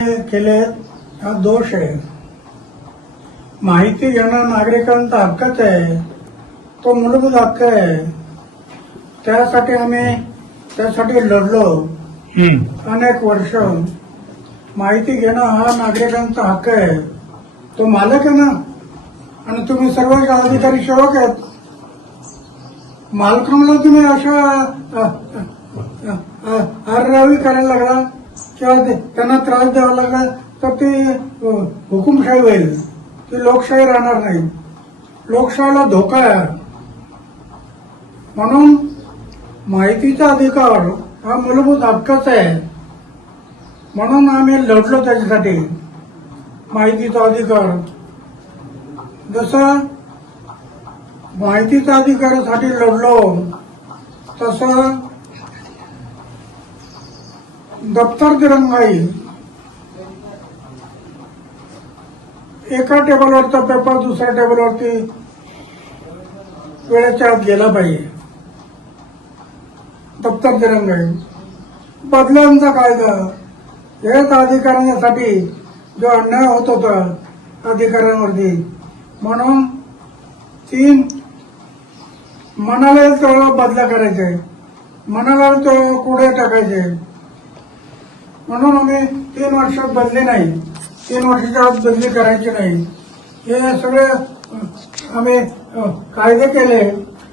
केले हा दोष आहे. माहिती घेणं नागरिकांचा हक्कच आहे, तो मूलभूत हक्क आहे. त्यासाठी आम्ही लढलो अनेक वर्ष. माहिती घेणं हा नागरिकांचा हक्क आहे, तो मालक आहे ना. आणि तुम्ही सर्व अधिकारी सेवक आहेत. मालकांना तुम्ही अशा आररावी करायला लागला किंवा त्यांना त्रास द्यावा लागला तर ती हुकुमशाही होईल, ती लोकशाही राहणार नाही. लोकशाहीला धोका आहे. म्हणून माहितीचा अधिकार हा मूलभूत हक्कच आहे. म्हणून आम्ही लढलो त्याच्यासाठी. माहितीचा अधिकार, जसं माहितीच्या अधिकारासाठी लढलो तसं दप्तर दिरंगाई, एका टेबलवरचा पेपर दुसऱ्या टेबलवरती वेळेच्या आत गेला पाहिजे. दप्तर दिरंगाई, बदल्यांचा कायदा, हेच अधिकाऱ्यांसाठी जो अन्याय होत होता अधिकाऱ्यांवरती. म्हणून मनाला तेवढा बदला करायचे, मनाला तो कुठे टाकायचे. म्हणून आम्ही 3 वर्षात बदली नाही, 3 वर्षाच्या आत बदली करायची नाही. हे सगळे आम्ही कायदे केले.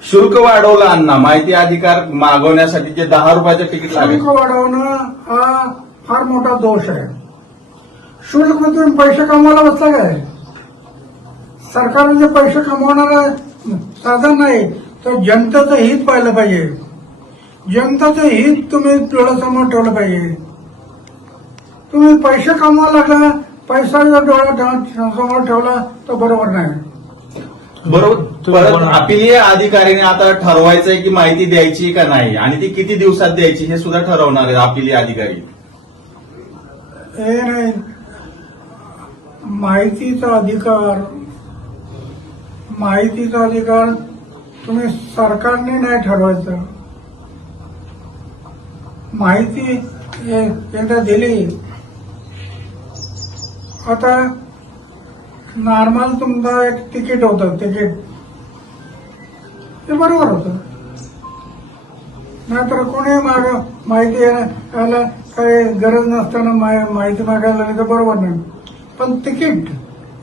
शुल्क वाढवलं अण्णा, माहिती अधिकार मागवण्यासाठी जे 10 रुपयाचं तिकीट लागेल. शुल्क वाढवणं हा फार मोठा दोष आहे. शुल्क तुम्ही पैसे कमवायला बसला काय? सरकारने जे पैसे कमवणारं साधन नाही, तर जनतेचं हित पाहिलं पाहिजे. जनतेचं हित तुम्ही डोळ्यासमोर ठेवलं पाहिजे. तुम्ही पैसे कमवायला लागला, पैसा जर डोळ्यासमोर ठेवला तर बरोबर नाही. बरोबर. परत अपिलीय अधिकाऱ्याने आता ठरवायचंय की माहिती द्यायची का नाही, आणि ती किती दिवसात द्यायची हे सुद्धा ठरवणार आहे अपिलीय अधिकारी. हे नाही, माहितीचा अधिकार तुम्ही सरकारने नाही ठरवायचं. माहिती एकदा दिली, आता नॉर्मल तुमचं एक तिकीट होतं, तिकीट ते बरोबर होतं. नाहीतर कोणी माहिती यायला काही गरज नसताना माहिती मागायला लागली तर बरोबर नाही. पण तिकीट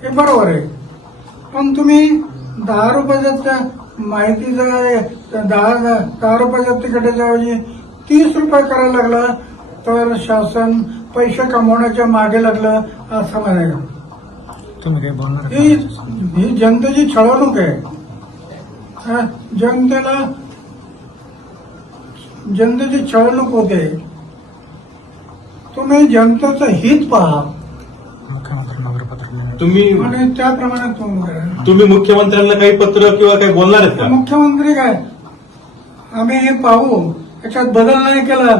हे बरोबर आहे. पण तुम्ही 10 रुपयाच्या माहितीचा 10 रुपयाच्या तिकिटाच्या ऐवजी 30 रुपये करायला लागला तर शासन पैसे कमवण्याच्या मागे लागलं असं म्हणायला. तुम्ही काय बोलणार? ही जनतेची छळवणूक आहे. जनतेची छळवणूक होते. तुम्ही जनतेचं हित पहा तुम्ही आणि त्याप्रमाणे तुम्ही मुख्यमंत्र्यांना काही पत्र किंवा काही बोलणार आहेत का? मुख्यमंत्री काय, आम्ही हे पाहू, याच्यात बदल नाही केला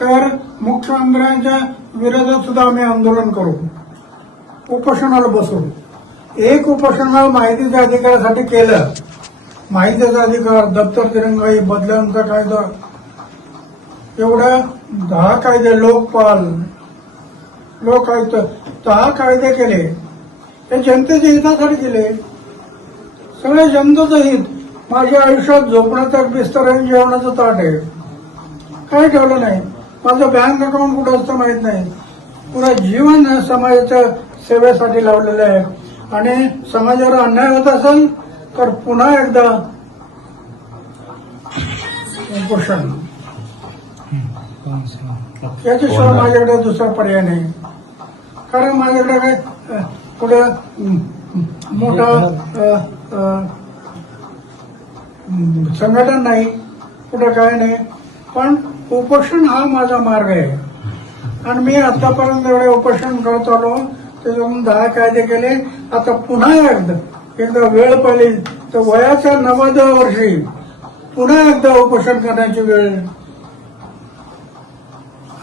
तर मुख्यमंत्र्यांच्या विरोधात सुद्धा आम्ही आंदोलन करू, उपोषणाला बसू. एक उपोषणाला माहितीच्या अधिकारासाठी केलं. माहितीचा अधिकार, दप्तर दिरंगाई, बदल्यांचा कायदा, एवढ्या 10 कायदे, लोकपाल, लोकायुक्त, 10 कायदे केले. हे जनतेच्या हितासाठी केले. सगळे जनतेचं हित. माझ्या आयुष्यात झोपण्याचा बिस्तर आणि जेवणाचं ताट आहे, काही ठेवलं नाही. माझं बँक अकाउंट कुठं असतं माहित नाही. पुरा जीवन समाजाच्या सेवेसाठी लावलेलं आहे. आणि समाजावर अन्याय होत असेल तर पुन्हा एकदा उपोषण. याच्याशिवाय माझ्याकडे दुसरा पर्याय नाही. कारण माझ्याकडे काय कुठे मोठा संघटन नाही, कुठं काय नाही. पण उपोषण हा माझा मार्ग आहे. आणि मी आतापर्यंत एवढे उपोषण करत आलो, त्याच्यातून 10 कायदे केले. आता पुन्हा एकदा वेळ पडली तर वयाच्या 90व्या वर्षी पुन्हा एकदा उपोषण करण्याची वेळ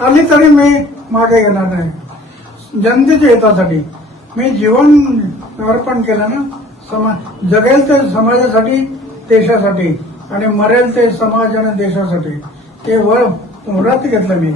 आली तरी मी मागे घेणार नाही. जनतेच्या हितासाठी मी जीवन अर्पण केलं ना. जगेल ते समाजासाठी, देशासाठी, आणि मरेल ते समाज आणि देशासाठी. ते व्रत घेतलं मी.